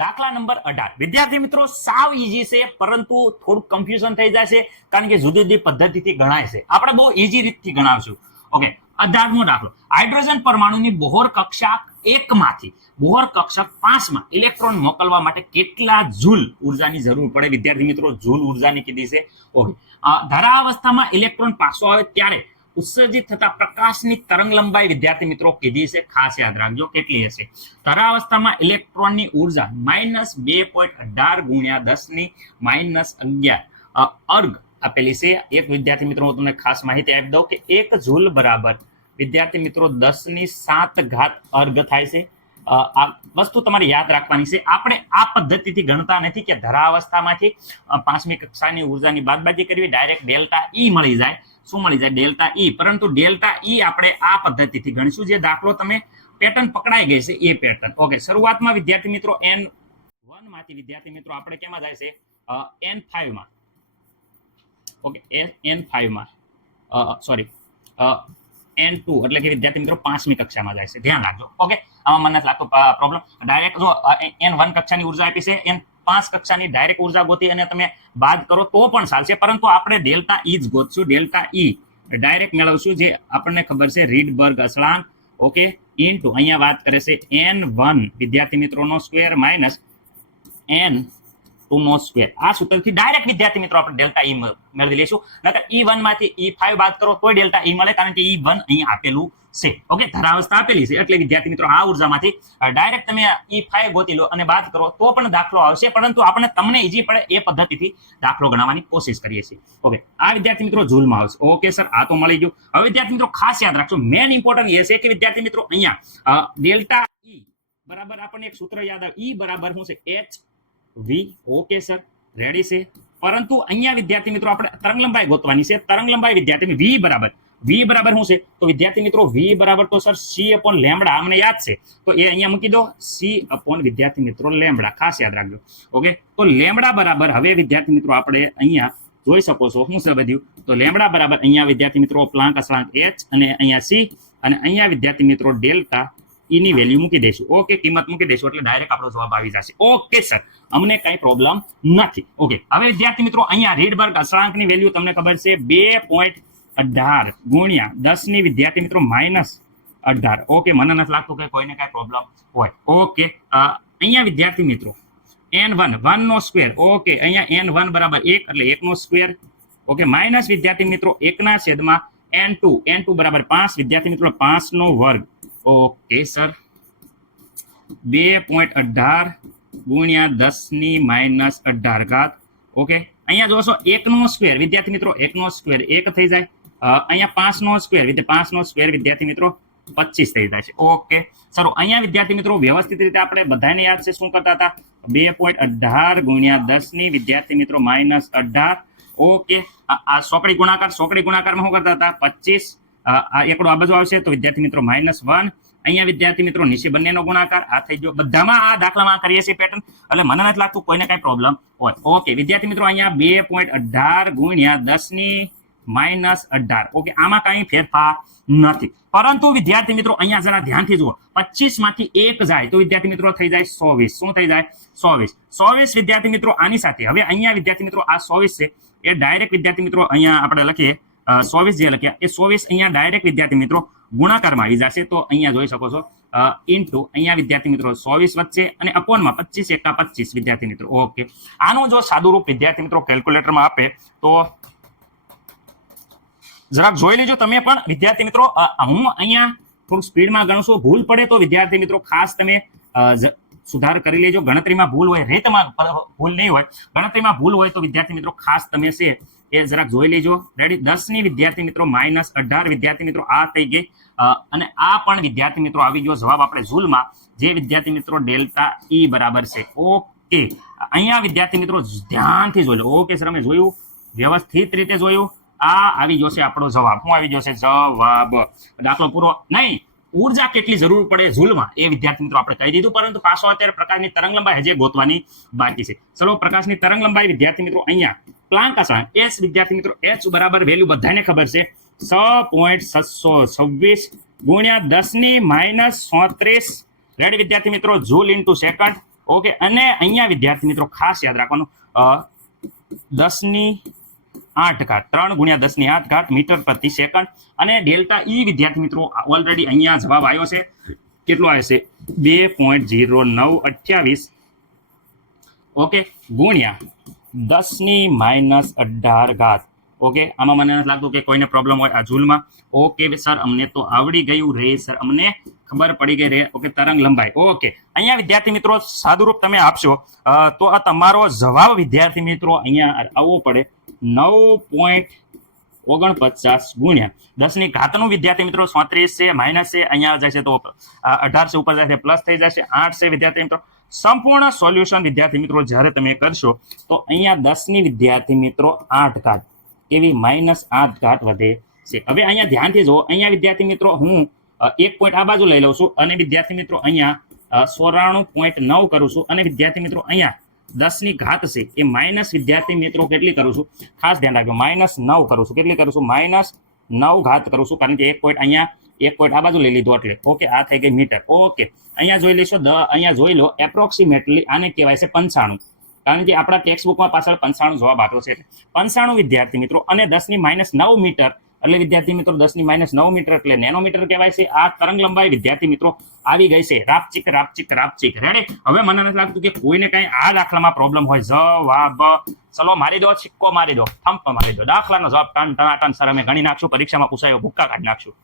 દાખલા નંબર 18 વિદ્યાર્થી મિત્રો સાવ ઈઝી છે, પરંતુ થોડું કન્ફ્યુઝન થઈ જશે કારણ કે જુદી જુદી પદ્ધતિથી ગણાય છે. આપણે બહુ ઈઝી રીતથી ગણાવશું. ઓકે, 18મો દાખલો. હાઇડ્રોજન પરમાણુની બોહર કક્ષક 1 માંથી બોહર કક્ષક 5 માં ઇલેક્ટ્રોન મોકલવા માટે કેટલા જૂલ ઉર્જાની જરૂર પડે? વિદ્યાર્થી મિત્રો જૂલ ઉર્જાની કીધી છે. ઓકે, ધારાવસ્થામાં ઇલેક્ટ્રોન પાછો આવે ત્યારે ઉત્સર્જિત થતા પ્રકાશની તરંગ લંબાઈ વિદ્યાર્થી મિત્રો કીધી છે, ખાસ યાદ રાખજો કેટલી હશે. ધારાવસ્થામાં ઇલેક્ટ્રોનની ઉર્જા -2.18 ગુણ્યા 10⁻11 અર્ગ આપેલી છે. એક વિદ્યાર્થી મિત્રો હું તમને ખાસ માહિતી આપી દઉં કે 1 જૂલ બરાબર વિદ્યાર્થી મિત્રો 10⁷ અર્ગ થાય છે. આ વસ્તુ તમારે યાદ રાખવાની છે. આપણે આ પદ્ધતિથી ગણતા નથી કે ધરાવસ્થામાંથી 5મી કક્ષાની ઉર્જાની બાદબાકી કરવી, ડાયરેક્ટ ડેલ્ટા ઈ મળી જાય. શું મળી જાય? Delta E. પરંતુ ડેલ્ટા ઈ આપણે આ પદ્ધતિથી ગણીશું. જે દાખલો તમે પેટર્ન પકડાઈ ગઈ છે એ પેટર્ન. ઓકે, શરૂઆતમાં વિદ્યાર્થી મિત્રો N1 માંથી વિદ્યાર્થી મિત્રો આપણે કેમાં જાય છે? N5 માં. ઓકે, N5 માં સોરી N2 એટલે કે વિદ્યાર્થી મિત્રો 5મી કક્ષામાં જાય છે. ધ્યાન રાખજો. ઓકે, આમાં મને નથી લાગતો પ્રોબ્લેમ. ડાયરેક્ટ જો N1 કક્ષાની ઉર્જા આપી છે, N5 કક્ષાની ડાયરેક્ટ ઉર્જા ગોતી અને તમે બાદ કરો તો પણ ચાલશે, પરંતુ આપણે ડેલ્ટા ઈ જ ગોતશું. ડેલ્ટા ઈ ડાયરેક્ટ મેળવશું, જે આપણને ખબર છે રીડબર્ગ અચળાંક. ઓકે, ઇન્ટુ અહીંયા વાત કરે છે N1 વિદ્યાર્થી મિત્રોનો સ્ક્વેર માઇનસ N2 નો સ્ક્વેર. આ સૂત્રથી ડાયરેક્ટ વિદ્યાર્થી મિત્રો આપણે ડેલ્ટા ઈ મેળવી લઈશું. નકર E1 માંથી E5 બાદ કરો તોય ડેલ્ટા ઈ મળે, કારણ કે E1 અહીં આપેલું છે. ઓકે, ધરાવસ્થા આપેલી છે એટલે વિદ્યાર્થી મિત્રો આ ઉર્જામાંથી ડાયરેક્ટ તમે E5 ગોતી લો અને બાદ કરો તો પણ દાખલો આવશે, પરંતુ આપણે તમને ઈઝી પડે એ પદ્ધતિથી દાખલો ગણવાની કોશિશ કરીએ છીએ. ઓકે, આ વિદ્યાર્થી મિત્રો જૂલમાં આવશે. ઓકે સર, આ તો મળી ગયું. હવે વિદ્યાર્થી મિત્રો ખાસ યાદ રાખજો, મેન ઇમ્પોર્ટન્ટ એ છે કે વિદ્યાર્થી મિત્રો અહીંયા ડેલ્ટા ઈ બરાબર આપણને એક સૂત્ર યાદ આવે. ઈ બરાબર શું છે? HV. ઓકે સર, રેડી છે. પરંતુ અહીંયા વિદ્યાર્થી મિત્રો આપણે તરંગ લંબાઈ ગોતવાની છે. તરંગ લંબાઈ વિદ્યાર્થી V બરાબર શું છે? તો વિદ્યાર્થી મિત્રો V બરાબર તો સર C/λ અમને યાદ છે, તો એ અહીંયા મૂકી દો. C/ વિદ્યાર્થી મિત્રો લેમ્બડા, ખાસ યાદ રાખજો. ઓકે, તો લેમ્બડા બરાબર હવે વિદ્યાર્થી મિત્રો આપણે અહીંયા જોઈ શકો છો શું છે બધું. તો લેમ્બડા બરાબર અહીંયા વિદ્યાર્થી મિત્રો પ્લાન્ક અચળાંક H અને અહીંયા C અને અહીંયા વિદ્યાર્થી મિત્રો ડેલ્ટા ઈ ની વેલ્યુ મૂકી દઈશું. ઓકે, કિંમત મૂકી દઈશું એટલે ડાયરેક્ટ આપણો જવાબ આવી જશે. ઓકે સર, અમને કઈ પ્રોબ્લેમ નથી. ઓકે, હવે વિદ્યાર્થી મિત્રો અહીંયા રીડબર્ગ અચળાંકની વેલ્યુ તમને ખબર છે 2.18 ગુણ્યા 10 ની વિદ્યાર્થી મિત્રો -18. ઓકે, મને નથી લાગતું કે કોઈને કઈ પ્રોબ્લેમ હોય. ઓકે, અહીંયા વિદ્યાર્થી મિત્રો N1 1 નો સ્ક્વેર. ઓકે, અહીંયા N1 બરાબર 1 એટલે 1 નો સ્ક્વેર. ઓકે, માઇનસ વિદ્યાર્થી મિત્રો 1/છેદમાં N2 બરાબર 5 વિદ્યાર્થી મિત્રો 5 નો વર્ગ. ઓકે સર, 2.18 ગુણ્યા 10 ની -18. ઓકે, અહીંયા જોશો 1 નો સ્ક્વેર વિદ્યાર્થી મિત્રો 1 નો સ્ક્વેર 1 થઈ જાય. અહીંયા 5 નો સ્ક્વેર 5 નો સ્ક્વેર વિદ્યાર્થી મિત્રો 25 થઈ જાય છે. ઓકે સારું, અહીંયા વિદ્યાર્થી મિત્રો વ્યવસ્થિત રીતે આપણે બધાને યાદ છે શું કરતા હતા? 2.18 ગુણ્યા 10 ની વિદ્યાર્થી મિત્રો -18. ઓકે, આ સોકડી ગુણાકારમાં શું કરતા હતા? 25. આ એકડો આ બાજુ આવશે તો વિદ્યાર્થી મિત્રો -1. અહીંયા વિદ્યાર્થી મિત્રો નીચે બંનેનો ગુણાકાર આ થઈ ગયો. બધામાં આ દાખલામાં કરીએ છીએ પેટર્ન, એટલે મને નથી લાગતું કોઈને કઈ પ્રોબ્લેમ હોય. ઓકે વિદ્યાર્થી મિત્રો અહીંયા 2.18 ગુણ્યા 10 ની -18. ઓકે, આમાં કઈ ફેરફાર નથી, પરંતુ વિદ્યાર્થી મિત્રો અહીંયા જરા ધ્યાનથી જુઓ. 25 માંથી 1 જાય તો વિદ્યાર્થી મિત્રો થઈ જાય 24. શું થઈ જાય? 24 વિદ્યાર્થી મિત્રો આની સાથે. હવે અહીંયા વિદ્યાર્થી મિત્રો આ 24 છે એ ડાયરેક્ટ વિદ્યાર્થી મિત્રો અહીંયા આપણે લખીએ 24 જે લખ્યા એ 24 અહીંયા ડાયરેક્ટ વિદ્યાર્થી મિત્રો ગુણાકારમાં આવી જશે. તો અહીંયા જોઈ શકો છો ઇન્ટુ અહીંયા વિદ્યાર્થી મિત્રો 24 વચ્ચે અને અપોનમાં 25 × 25 વિદ્યાર્થી મિત્રો. ઓકે, આનું જો સાદું રૂપ વિદ્યાર્થી મિત્રો કેલ્ક્યુલેટરમાં આપે તો જરાક જોઈ લેજો તમે પણ વિદ્યાર્થી મિત્રો. હું અહીંયા થોડું સ્પીડમાં ગણું છું, ભૂલ પડે તો વિદ્યાર્થી મિત્રો ખાસ તમે સુધાર કરી લેજો. ગણતરીમાં ભૂલ હોય, રેતમાં ભૂલ નહીં હોય, ગણતરીમાં ભૂલ હોય તો વિદ્યાર્થી મિત્રો ખાસ તમે છે એ જરાક જોઈ લેજો. રેડી, 10 ની વિદ્યાર્થી મિત્રો -18 વિદ્યાર્થી મિત્રો આ થઈ ગઈ. અને આ પણ વિદ્યાર્થી મિત્રો આવી ગયો જવાબ આપણે ઝૂલમાં, જે વિદ્યાર્થી મિત્રો ડેલ્ટા ઈ બરાબર છે. ઓકે, અહીંયા વિદ્યાર્થી મિત્રો ધ્યાનથી જોઈ લો. ઓકે સર, અમે જોયું, વ્યવસ્થિત રીતે જોયું. આ આવી ગયો છે આપણો જવાબ. શું આવી ગયો છે? જવાબ. દાખલો પૂરો નહીં. ઉર્જા કેટલી જરૂર પડે ઝૂલમાં એ વિદ્યાર્થી મિત્રો આપણે કહી દીધું, પરંતુ પાછો અત્યારે પ્રકાશની તરંગ લંબાઈ હજી ગોતવાની બાકી છે. ચલો, પ્રકાશની તરંગ લંબાઈ વિદ્યાર્થી મિત્રો અહીંયા પ્લાન્ક અચળાંક h વિદ્યાર્થી મિત્રો h બરાબર વેલ્યુ બધાને ખબર છે 6.726 ગુણ્યા 10 ની -37. રેડી વિદ્યાર્થી મિત્રો, જૂલ ઇન્ટુ સેકન્ડ. ઓકે, અને અહીંયા વિદ્યાર્થી મિત્રો ખાસ યાદ રાખવાનું 10⁸ 3 × 10⁸ મીટર પ્રતિ સેકન્ડ. અને ડેલ્ટા ઈ વિદ્યાર્થી મિત્રો ઓલરેડી અહીંયા જવાબ આવ્યો છે. કેટલો આવ્યો છે? 2.0928 ઓકે ગુણ્યા 10⁻18. ઓકે, આમાં મને નથી લાગતું કે કોઈને પ્રોબ્લેમ હોય આ ઝૂલમાં. ઓકે સર, અમને તો આવડી ગયું રે સર, અમને ખબર પડી ગઈ રે. ઓકે, તરંગ લંબાઈ. ઓકે, અહીંયા વિદ્યાર્થી મિત્રો સાદુરૂપ તમે આપશો તો આ તમારો જવાબ વિદ્યાર્થી મિત્રો અહીંયા આવવો પડે 9.49 ગુણ્યા 10⁻ વિદ્યાર્થી મિત્રો 37 છે, માઇનસ છે, અહીંયા જાય છે તો 18 ઉપર જાય છે, પ્લસ થઈ જશે 8 છે વિદ્યાર્થી મિત્રો. સંપૂર્ણ સોલ્યુશન વિદ્યાર્થી મિત્રો જ્યારે તમે કરશો તો અહીંયા 10 વિદ્યાર્થી મિત્રો 8 કેવી -8 વધે છે. હવે અહીંયા ધ્યાનથી જુઓ, અહીંયા વિદ્યાર્થી મિત્રો હું 1 પોઈન્ટ આ બાજુ લઈ લઉં છું અને વિદ્યાર્થી મિત્રો અહીંયા 94.9 કરું છું અને વિદ્યાર્થી મિત્રો અહીંયા 10 છે એ માઇનસ વિદ્યાર્થી મિત્રો કેટલી કરું છું? ખાસ ધ્યાન રાખજો, -9 કરું છું. કેટલી કરું છું? -9 કરું છું, કારણ કે 1 પોઈન્ટ અહીંયા 1 પોઈન્ટ આ બાજુ લઈ લીધો એટલે. ઓકે, આ થઈ ગઈ મીટર. ઓકે, અહીંયા જોઈ લેશો અહીંયા જોઈ લો એપ્રોક્સિમેટલી આને કહેવાય છે 95, કારણ કે આપણા ટેક્સ્ટ બુકમાં પાછળ 95 જવાબ આપ્યો છે. 95 વિદ્યાર્થી મિત્રો અને 10⁻9 મીટર એટલે વિદ્યાર્થી મિત્રો 10⁻9 મીટર એટલે નેનોમીટર કહેવાય છે. આ તરંગ લંબાઈ વિદ્યાર્થી મિત્રો આવી ગઈ છે. રાપચીક રેડી. હવે મને નથી લાગતું કે કોઈને કઈ આ દાખલામાં પ્રોબ્લેમ હોય. જવાબ ચલો મારી દો, સિક્કો મારી દો, થંપ મારી દો. દાખલાનો જવાબ ટન ટનાટન સર અમે ગણી નાખશું, પરીક્ષામાં પૂછાયો ભૂક્કા કાઢી નાખશું.